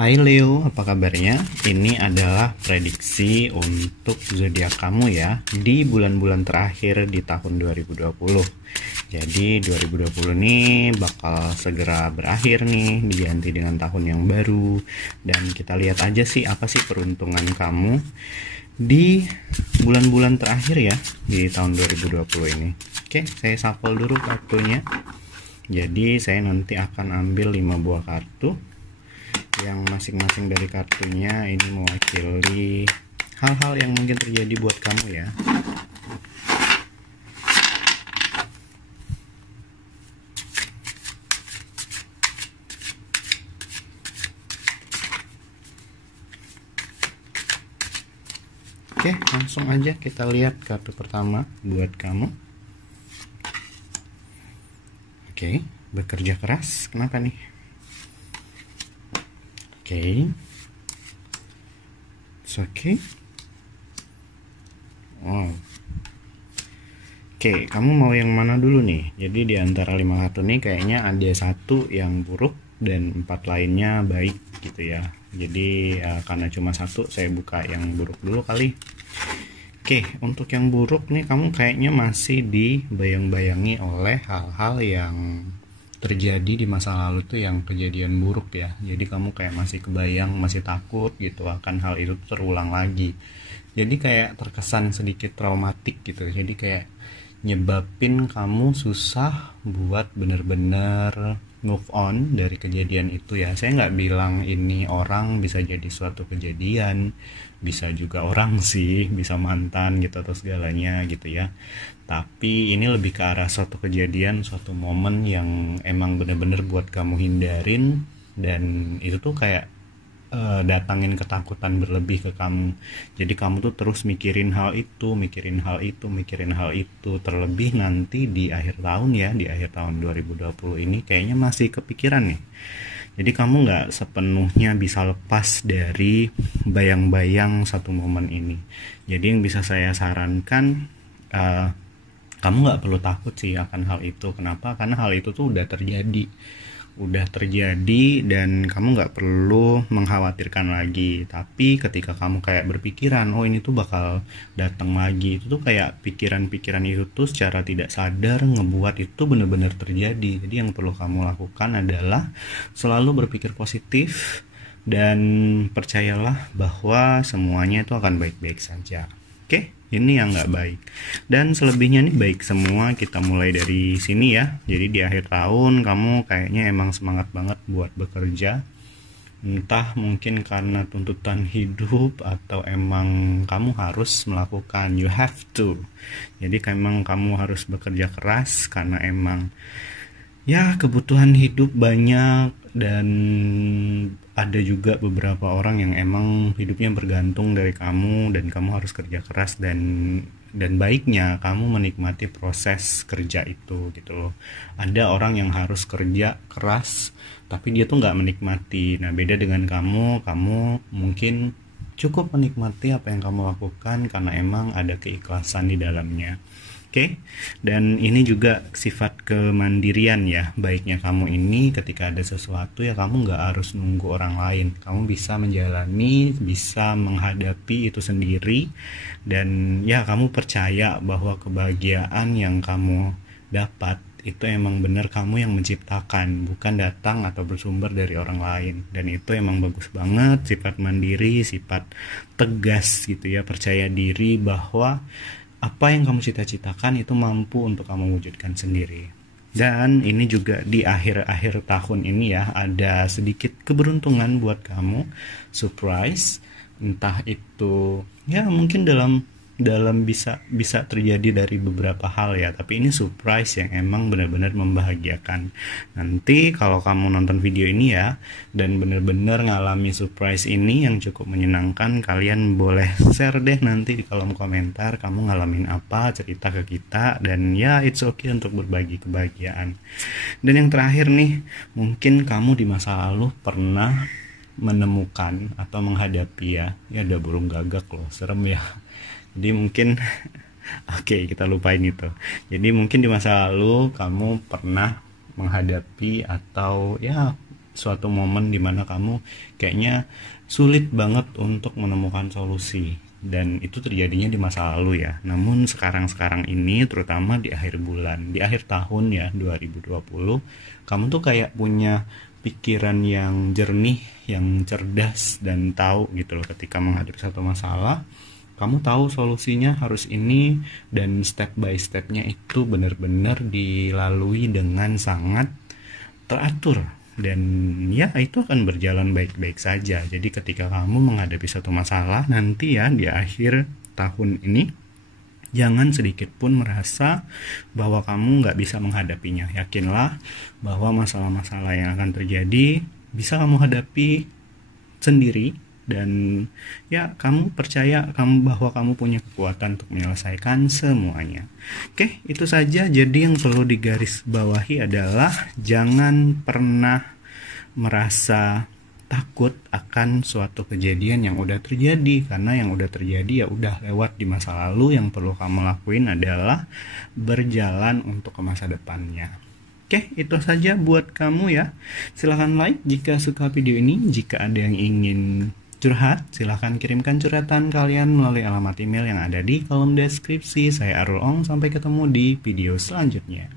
Hai Leo, apa kabarnya? Ini adalah prediksi untuk zodiak kamu ya di bulan-bulan terakhir di tahun 2020. Jadi 2020 ini bakal segera berakhir nih, diganti dengan tahun yang baru. Dan kita lihat aja sih apa sih peruntungan kamu di bulan-bulan terakhir ya di tahun 2020 ini. Oke, saya shuffle dulu kartunya. Jadi saya nanti akan ambil 5 buah kartu yang masing-masing dari kartunya ini mewakili hal-hal yang mungkin terjadi buat kamu ya. Oke, langsung aja kita lihat kartu pertama buat kamu. Oke, bekerja keras, kenapa nih? Oke, it's okay. Wow. Oke, kamu mau yang mana dulu nih? Jadi di antara 5 kartu nih kayaknya ada satu yang buruk dan 4 lainnya baik gitu ya. Jadi karena cuma satu, saya buka yang buruk dulu kali. Oke, untuk yang buruk nih kamu kayaknya masih dibayang-bayangi oleh hal-hal yang terjadi di masa lalu tuh yang kejadian buruk ya. Jadi kamu kayak masih kebayang, masih takut gitu akan hal itu terulang lagi. Jadi kayak terkesan sedikit traumatik gitu. Jadi kayak nyebabin kamu susah buat bener-bener move on dari kejadian itu ya. Saya nggak bilang ini orang, bisa jadi suatu kejadian, bisa juga orang sih, bisa mantan gitu atau segalanya gitu ya. Tapi ini lebih ke arah suatu kejadian, suatu momen yang emang bener-bener buat kamu hindarin. Dan itu tuh kayak datangin ketakutan berlebih ke kamu. Jadi kamu tuh terus mikirin hal itu, mikirin hal itu. Terlebih nanti di akhir tahun ya, di akhir tahun 2020 ini kayaknya masih kepikiran nih. Jadi kamu gak sepenuhnya bisa lepas dari bayang-bayang satu momen ini. Jadi yang bisa saya sarankan, kamu gak perlu takut sih akan hal itu. Kenapa? Karena hal itu tuh udah terjadi dan kamu gak perlu mengkhawatirkan lagi. Tapi ketika kamu kayak berpikiran, oh ini tuh bakal datang lagi, itu tuh kayak pikiran-pikiran itu tuh secara tidak sadar ngebuat itu benar-benar terjadi. Jadi yang perlu kamu lakukan adalah selalu berpikir positif dan percayalah bahwa semuanya itu akan baik-baik saja. Oke, ini yang nggak baik. Dan selebihnya nih baik semua. Kita mulai dari sini ya. Jadi di akhir tahun kamu kayaknya emang semangat banget buat bekerja. Entah mungkin karena tuntutan hidup atau emang kamu harus melakukan, you have to. Jadi emang kamu harus bekerja keras karena emang ya kebutuhan hidup banyak. Dan ada juga beberapa orang yang emang hidupnya bergantung dari kamu, dan kamu harus kerja keras, dan baiknya kamu menikmati proses kerja itu gitu loh. Ada orang yang harus kerja keras tapi dia tuh nggak menikmati. Nah beda dengan kamu mungkin cukup menikmati apa yang kamu lakukan karena emang ada keikhlasan di dalamnya. Oke, dan ini juga sifat kemandirian ya. Baiknya kamu ini ketika ada sesuatu ya kamu nggak harus nunggu orang lain. Kamu bisa menjalani, bisa menghadapi itu sendiri. Dan ya kamu percaya bahwa kebahagiaan yang kamu dapat itu emang benar kamu yang menciptakan, bukan datang atau bersumber dari orang lain. Dan itu emang bagus banget, sifat mandiri, sifat tegas gitu ya, percaya diri bahwa apa yang kamu cita-citakan itu mampu untuk kamu wujudkan sendiri. Dan ini juga di akhir-akhir tahun ini ya, ada sedikit keberuntungan buat kamu, surprise. Entah itu ya mungkin dalam bisa terjadi dari beberapa hal ya, tapi ini surprise yang emang benar-benar membahagiakan. Nanti kalau kamu nonton video ini ya dan benar-benar ngalami surprise ini yang cukup menyenangkan, kalian boleh share deh nanti di kolom komentar kamu ngalamin apa, cerita ke kita. Dan ya it's okay untuk berbagi kebahagiaan. Dan yang terakhir nih, mungkin kamu di masa lalu pernah menemukan atau menghadapi ya ada burung gagak loh, serem ya. Jadi mungkin oke, kita lupain itu. Jadi mungkin di masa lalu kamu pernah menghadapi atau ya suatu momen dimana kamu kayaknya sulit banget untuk menemukan solusi, dan itu terjadinya di masa lalu ya. Namun sekarang-sekarang ini, terutama di akhir bulan, di akhir tahun ya 2020, kamu tuh kayak punya pikiran yang jernih, yang cerdas, dan tahu gitu loh, ketika menghadapi satu masalah kamu tahu solusinya harus ini, dan step by stepnya itu benar-benar dilalui dengan sangat teratur, dan ya itu akan berjalan baik-baik saja. Jadi ketika kamu menghadapi satu masalah nanti ya di akhir tahun ini, jangan sedikit pun merasa bahwa kamu nggak bisa menghadapinya. Yakinlah bahwa masalah-masalah yang akan terjadi bisa kamu hadapi sendiri, dan ya kamu percaya bahwa kamu punya kekuatan untuk menyelesaikan semuanya. Oke, itu saja. Jadi yang perlu digarisbawahi adalah jangan pernah merasa takut akan suatu kejadian yang udah terjadi, karena yang udah terjadi ya udah lewat di masa lalu. Yang perlu kamu lakuin adalah berjalan untuk ke masa depannya. Oke, itu saja buat kamu ya. Silahkan like jika suka video ini. Jika ada yang ingin curhat, silahkan kirimkan curhatan kalian melalui alamat email yang ada di kolom deskripsi. Saya Arul Ong, sampai ketemu di video selanjutnya.